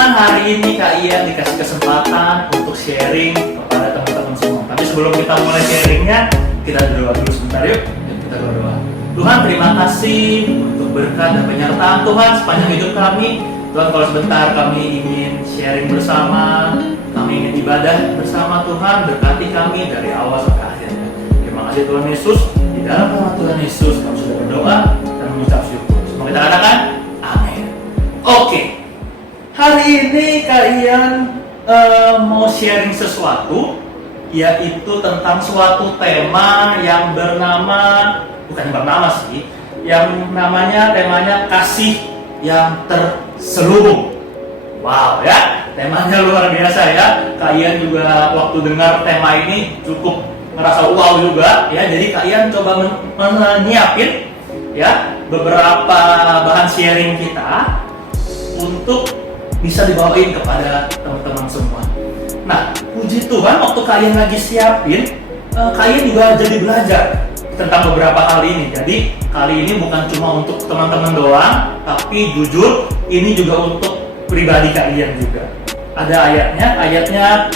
Tuhan, hari ini Kak Ian dikasih kesempatan untuk sharing kepada teman-teman semua. Tapi sebelum kita mulai sharingnya, kita berdoa dulu sebentar yuk. Kita berdoa. Tuhan, terima kasih untuk berkat dan penyertaan Tuhan sepanjang hidup kami. Tuhan, kalau sebentar kami ingin sharing bersama, kami ingin ibadah bersama Tuhan, berkati kami dari awal sampai akhirnya. Terima kasih Tuhan Yesus. Di dalam nama Tuhan Yesus kami sudah berdoa dan mengucap syukur. Semua kita katakan amin. Oke. Hari ini Kak Ian mau sharing sesuatu, yaitu tentang suatu tema yang temanya kasih yang terselubung. Wow ya, temanya luar biasa ya. Kak Ian juga waktu dengar tema ini cukup ngerasa wow juga ya. Jadi Kak Ian coba menyiapin ya beberapa bahan sharing kita untuk bisa dibawain kepada teman-teman semua. Nah, puji Tuhan waktu kalian lagi siapin, kalian juga jadi belajar tentang beberapa hal ini. Jadi kali ini bukan cuma untuk teman-teman doang, tapi jujur ini juga untuk pribadi kalian juga. Ada ayatnya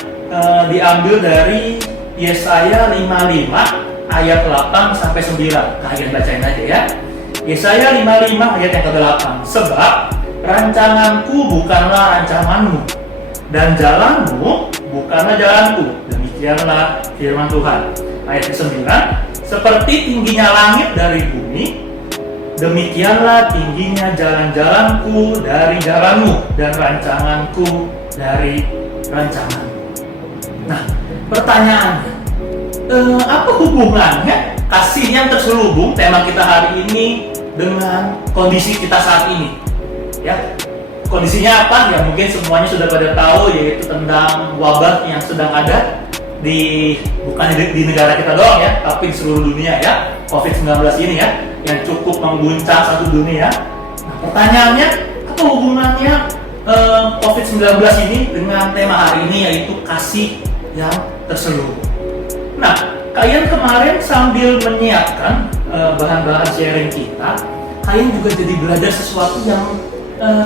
diambil dari Yesaya 55 ayat 8 sampai 9. Kalian bacain aja ya. Yesaya 55 ayat yang ke-8. Sebab rancanganku bukanlah rancanganmu, dan jalanmu bukanlah jalanku. Demikianlah firman Tuhan. Ayat ke-9. Seperti tingginya langit dari bumi, demikianlah tingginya jalan-jalanku dari jalanmu, dan rancanganku dari rancanganmu. Nah, pertanyaannya, apa hubungannya kasih yang terselubung tema kita hari ini dengan kondisi kita saat ini? Ya, kondisinya apa? Ya mungkin semuanya sudah pada tahu, yaitu tentang wabah yang sedang ada bukan di negara kita doang ya, tapi di seluruh dunia ya, COVID-19 ini ya, yang cukup mengguncang satu dunia. Nah, pertanyaannya, apa hubungannya COVID-19 ini dengan tema hari ini, yaitu kasih yang terselubung? Nah, kalian kemarin sambil menyiapkan bahan-bahan sharing kita, kalian juga jadi belajar sesuatu yang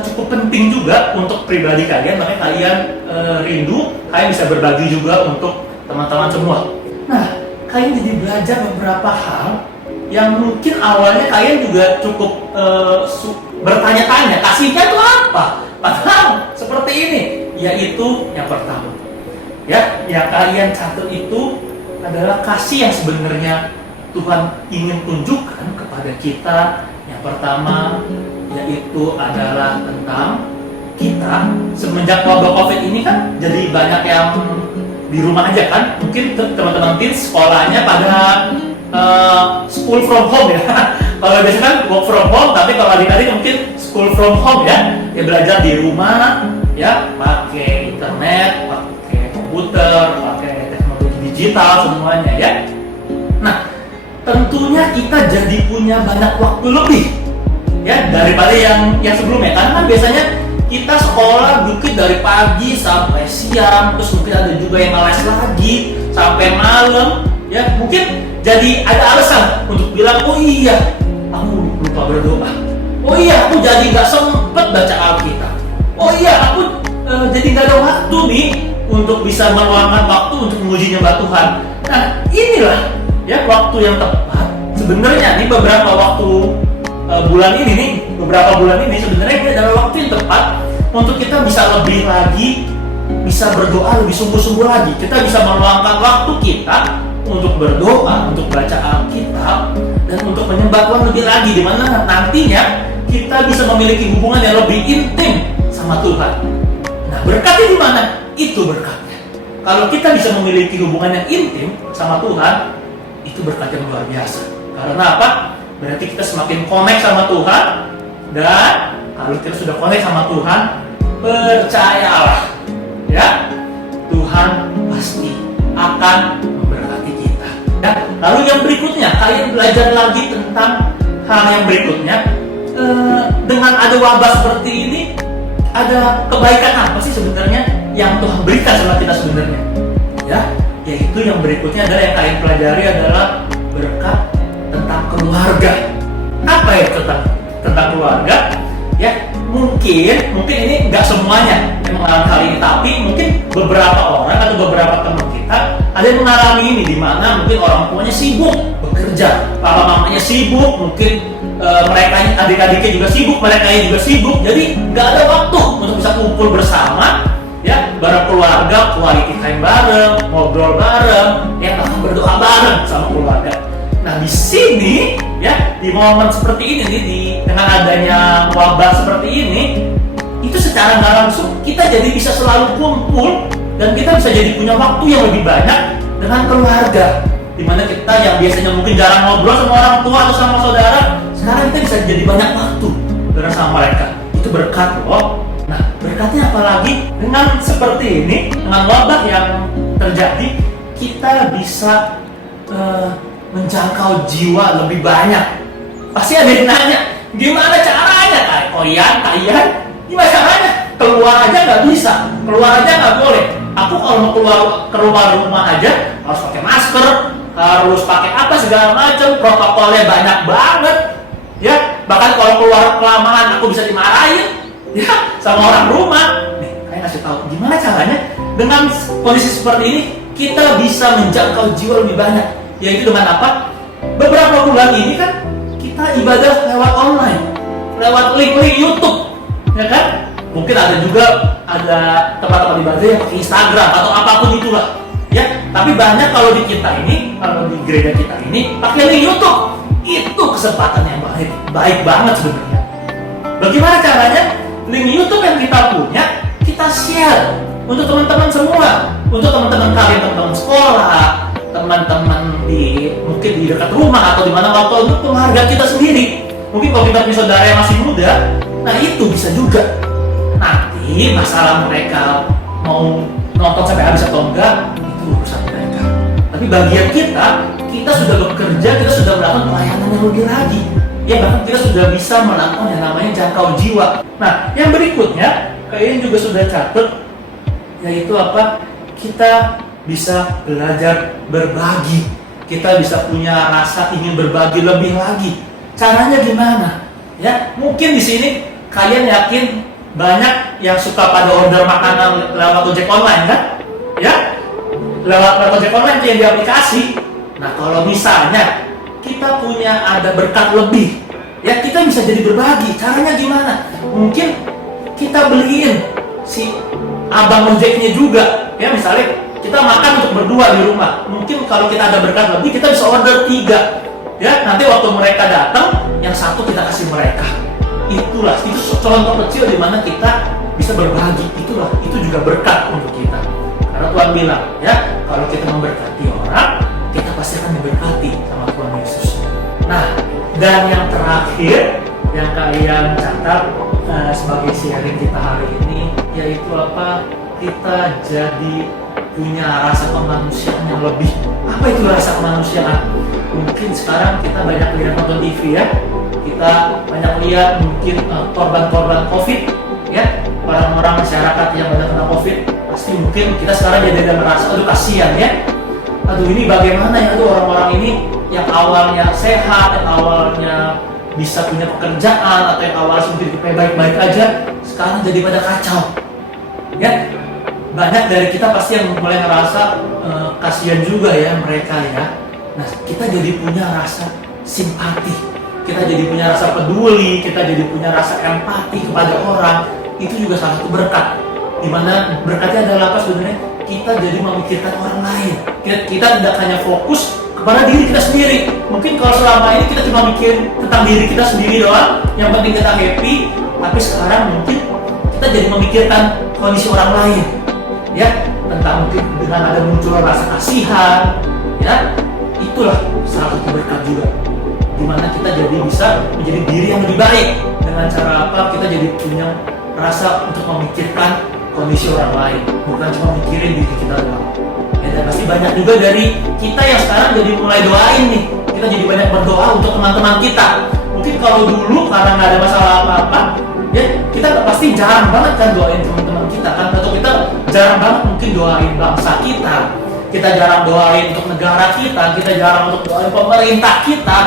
cukup penting juga untuk pribadi kalian. Makanya kalian rindu, kalian bisa berbagi juga untuk teman-teman semua. Nah, kalian jadi belajar beberapa hal yang mungkin awalnya kalian juga cukup bertanya-tanya, kasihnya itu apa? Padahal seperti ini, yaitu yang pertama ya, yang kalian catat itu adalah kasih yang sebenarnya Tuhan ingin tunjukkan kepada kita. Yang pertama yaitu adalah tentang kita semenjak wabah COVID ini kan jadi banyak yang di rumah aja kan. Mungkin teman-teman teens sekolahnya pada school from home ya. Kalau biasanya kan work from home, tapi kalau adik-adik mungkin school from home ya. Ya belajar di rumah ya, pakai internet, pakai komputer, pakai teknologi digital semuanya ya. Nah, tentunya kita jadi punya banyak waktu lebih ya daripada yang sebelumnya. Karena kan biasanya kita sekolah bukit dari pagi sampai siang, terus mungkin ada juga yang les lagi sampai malam ya. Mungkin jadi ada alasan untuk bilang, oh iya aku lupa berdoa, oh iya aku jadi nggak sempet baca Alkitab, oh iya aku jadi nggak ada waktu nih untuk bisa meluangkan waktu untuk menguji nyembah Tuhan. Nah, inilah ya waktu yang tepat sebenarnya nih. Beberapa bulan ini sebenarnya ini adalah waktu yang tepat untuk kita bisa lebih lagi, bisa berdoa lebih sungguh-sungguh lagi. Kita bisa meluangkan waktu kita untuk berdoa, untuk baca Alkitab, dan untuk menyembah Tuhan lebih lagi, di mana nantinya kita bisa memiliki hubungan yang lebih intim sama Tuhan. Nah, berkatnya di mana? Itu berkatnya. Kalau kita bisa memiliki hubungan yang intim sama Tuhan, itu berkat yang luar biasa. Karena apa? Berarti kita semakin connect sama Tuhan, dan kalau kita sudah connect sama Tuhan, percayalah ya, Tuhan pasti akan memberkati kita ya. Lalu yang berikutnya, kalian belajar lagi tentang hal yang berikutnya. Dengan ada wabah seperti ini, ada kebaikan apa sih sebenarnya yang Tuhan berikan sama kita sebenarnya ya? Yaitu yang berikutnya adalah yang kalian pelajari adalah berkat tentang keluarga. Apa ya tentang keluarga? Ya, mungkin ini nggak semuanya. mengalami hal ini, tapi mungkin beberapa orang atau beberapa teman kita ada yang mengalami ini, di mana mungkin orang tuanya sibuk bekerja, papa mamanya sibuk, mungkin mereka adik-adiknya juga sibuk, mereka juga sibuk, jadi nggak ada waktu untuk bisa kumpul bersama, ya, bareng keluarga, quality time bareng, ngobrol bareng, ya, bahkan berdoa bareng sama keluarga. Nah, di sini, ya, di momen seperti ini nih, dengan adanya wabah seperti ini, itu secara nggak langsung kita jadi bisa selalu kumpul dan kita bisa jadi punya waktu yang lebih banyak dengan keluarga. Dimana kita yang biasanya mungkin jarang ngobrol sama orang tua atau sama saudara, sekarang kita bisa jadi banyak waktu bareng sama mereka. Itu berkat loh. Nah, berkatnya apalagi dengan seperti ini, dengan wabah yang terjadi, kita bisa menjangkau jiwa lebih banyak. Pasti ada yang nanya, gimana caranya Kak Ian? Gimana caranya? Keluar aja nggak bisa, keluar aja nggak boleh. Aku kalau mau keluar rumah aja harus pakai masker, harus pakai apa segala macam, protokolnya banyak banget, ya. Bahkan kalau keluar kelamaan aku bisa dimarahin, ya, sama orang rumah. Nih, saya kasih tahu gimana caranya dengan kondisi seperti ini kita bisa menjangkau jiwa lebih banyak. Yaitu dengan apa? Beberapa bulan ini kan kita ibadah lewat online, lewat link-link YouTube, ya kan? Mungkin ada tempat-tempat ibadah yang pakai Instagram atau apapun itulah, ya. Tapi banyak kalau di kita ini, kalau di gereja kita ini pakai link YouTube. Itu kesempatan yang baik banget sebenarnya. Bagaimana caranya? Link YouTube yang kita punya, kita share untuk teman-teman semua, untuk teman-teman kalian, teman-teman sekolah, teman-teman mungkin di dekat rumah atau di mana, waktu untuk keluarga kita sendiri. Mungkin kalau kita punya saudara yang masih muda, nah itu bisa juga. Nanti masalah mereka mau nonton sampai habis atau enggak, itu urusan mereka. Tapi bagian kita sudah bekerja, kita sudah melakukan pelayanan yang lebih lagi. Ya, bahkan kita sudah bisa melakukan yang namanya jangkau jiwa. Nah, yang berikutnya, kalian juga sudah catat, yaitu apa? Kita bisa belajar berbagi. Kita bisa punya rasa ingin berbagi lebih lagi. Caranya gimana? Ya, mungkin di sini kalian yakin banyak yang suka pada order makanan lewat ojek online, kan? Ya, lewat ojek online yang di aplikasi. Nah, kalau misalnya kita punya ada berkat lebih, ya, kita bisa jadi berbagi. Caranya gimana? Mungkin kita beliin si abang ojeknya juga, ya, misalnya kita makan untuk berdua di rumah. Mungkin kalau kita ada berkat lebih, kita bisa order 3, ya. Nanti waktu mereka datang, yang satu kita kasih mereka. Itu contoh kecil di mana kita bisa berbagi. Itu juga berkat untuk kita. Karena Tuhan bilang, ya, kalau kita memberkati orang, kita pasti akan diberkati sama Tuhan Yesus. Nah, dan yang terakhir yang kalian catat sebagai sharing kita hari ini, yaitu apa? Kita jadi punya rasa kemanusiaan yang lebih. Apa itu rasa kemanusiaan? Mungkin sekarang kita banyak lihat nonton TV, ya. Kita banyak lihat mungkin korban-korban COVID, ya, orang-orang masyarakat yang banyak kena COVID. Pasti mungkin kita sekarang jadi ada merasa, aduh kasihan, ya. Aduh, ini bagaimana ya, aduh orang-orang ini yang awalnya sehat, yang awalnya bisa punya pekerjaan, atau yang awalnya mungkin baik-baik aja, sekarang jadi pada kacau, ya. Banyak dari kita pasti yang mulai ngerasa kasihan juga ya mereka, ya. Nah, kita jadi punya rasa simpati, kita jadi punya rasa peduli, kita jadi punya rasa empati kepada orang. Itu juga salah satu berkat, dimana berkatnya adalah apa sebenarnya? Kita jadi memikirkan orang lain. Kita tidak hanya fokus kepada diri kita sendiri. Mungkin kalau selama ini kita cuma mikir tentang diri kita sendiri doang, yang penting kita happy. Tapi sekarang mungkin kita jadi memikirkan kondisi orang lain, ya, tentang mungkin dengan ada muncul rasa kasihan, ya. Itulah salah satu berkat juga, dimana kita jadi bisa menjadi diri yang lebih baik. Dengan cara apa? Kita jadi punya rasa untuk memikirkan kondisi orang lain, bukan cuma mikirin diri kita doang. Ya, dan pasti banyak juga dari kita yang sekarang jadi mulai doain nih. Kita jadi banyak berdoa untuk teman-teman kita. Mungkin kalau dulu karena nggak ada masalah apa-apa, ya, kita pasti jarang banget kan doain teman-teman kita kan, atau kita jarang banget mungkin doain bangsa kita. Kita jarang doain untuk negara kita jarang untuk doain pemerintah kita,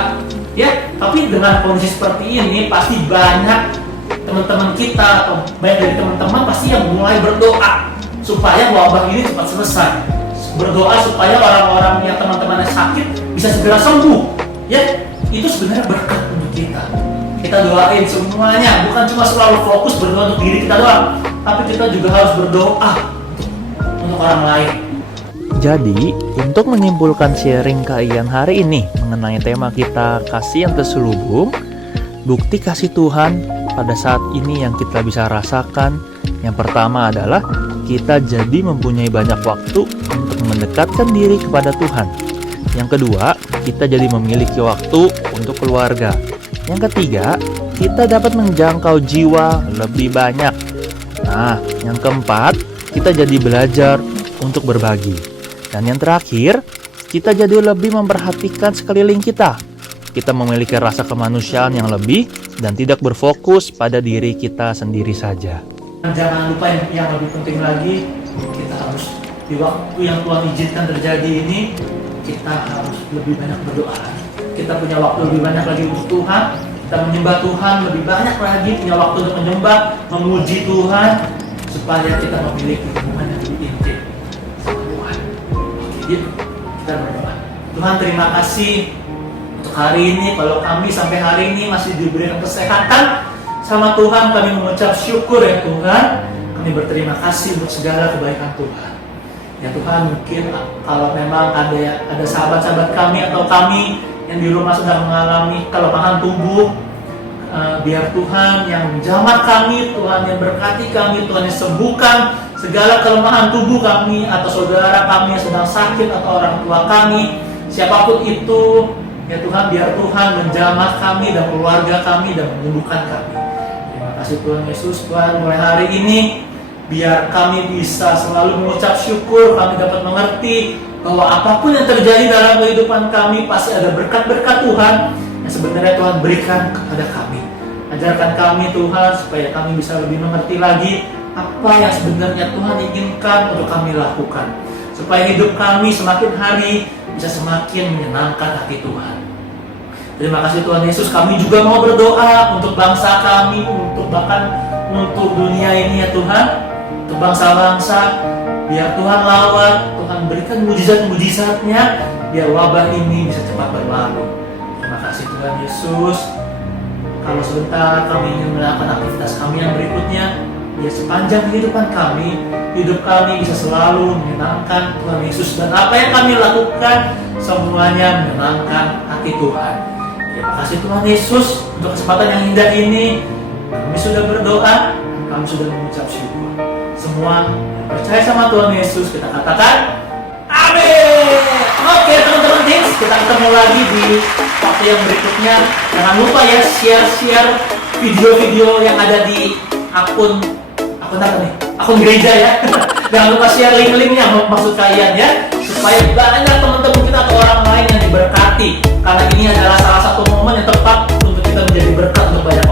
ya. Tapi dengan kondisi seperti ini pasti banyak teman-teman kita atau banyak dari teman-teman pasti yang mulai berdoa supaya wabah ini cepat selesai. Berdoa supaya orang-orang yang teman-temannya sakit bisa segera sembuh. Ya, itu sebenarnya berkat untuk kita. Kita doain semuanya, bukan cuma selalu fokus berdoa untuk diri kita doang, tapi kita juga harus berdoa untuk orang lain. Jadi, untuk menyimpulkan sharing Kak Ian hari ini mengenai tema kita kasih yang terselubung, bukti kasih Tuhan pada saat ini yang kita bisa rasakan, yang pertama adalah kita jadi mempunyai banyak waktu untuk mendekatkan diri kepada Tuhan. Yang kedua, kita jadi memiliki waktu untuk keluarga. Yang ketiga, kita dapat menjangkau jiwa lebih banyak. Nah, yang keempat, kita jadi belajar untuk berbagi. Dan yang terakhir, kita jadi lebih memperhatikan sekeliling kita. Kita memiliki rasa kemanusiaan yang lebih dan tidak berfokus pada diri kita sendiri saja. Jangan lupa yang lebih penting lagi, kita harus di waktu yang Tuhan izinkan terjadi ini, kita harus lebih banyak berdoa. Kita punya waktu lebih banyak lagi untuk Tuhan, kita menyembah Tuhan lebih banyak lagi, punya waktu untuk menyembah, memuji Tuhan, supaya kita memiliki hubungan yang lebih intim sama Tuhan. Oke, yuk kita berdoa. Tuhan, terima kasih untuk hari ini. Kalau kami sampai hari ini masih diberikan kesehatan sama Tuhan, kami mengucap syukur ya Tuhan. Kami berterima kasih untuk segala kebaikan Tuhan. Ya Tuhan, mungkin kalau memang ada sahabat-sahabat kami atau kami yang di rumah sedang mengalami kelemahan tubuh, biar Tuhan yang menjamah kami, Tuhan yang berkati kami, Tuhan yang sembuhkan segala kelemahan tubuh kami atau saudara kami yang sedang sakit atau orang tua kami, siapapun itu. Ya Tuhan, biar Tuhan menjamah kami dan keluarga kami dan menyembuhkan kami. Terima kasih Tuhan Yesus. Tuhan, mulai hari ini biar kami bisa selalu mengucap syukur, kami dapat mengerti bahwa apapun yang terjadi dalam kehidupan kami pasti ada berkat-berkat Tuhan yang sebenarnya Tuhan berikan kepada kami. Ajarkan kami Tuhan supaya kami bisa lebih mengerti lagi apa yang sebenarnya Tuhan inginkan untuk kami lakukan, supaya hidup kami semakin hari bisa semakin menyenangkan hati Tuhan. Terima kasih Tuhan Yesus. Kami juga mau berdoa untuk bangsa kami, bahkan untuk dunia ini ya Tuhan, untuk bangsa-bangsa. Biar Tuhan lawan, Tuhan berikan mujizat-mujizatnya, biar wabah ini bisa cepat berlalu. Terima kasih Tuhan Yesus. Kalau sebentar kami ingin melakukan aktivitas kami yang berikutnya, biar sepanjang kehidupan kami, hidup kami bisa selalu menyenangkan Tuhan Yesus. Dan apa yang kami lakukan, semuanya menyenangkan hati Tuhan. Terima kasih Tuhan Yesus untuk kesempatan yang indah ini. Kami sudah berdoa, kami sudah mengucap syukur. Semua yang percaya sama Tuhan Yesus, kita katakan amin. Oke teman-teman Dings, kita ketemu lagi di waktu yang berikutnya. Jangan lupa ya share video-video yang ada di akun apa nih? Akun gereja ya. Jangan lupa share link-linknya, maksud kalian ya, supaya banyak teman-teman kita atau orang lain yang diberkati. Karena ini adalah salah satu momen yang tepat untuk kita menjadi berkat untuk banyak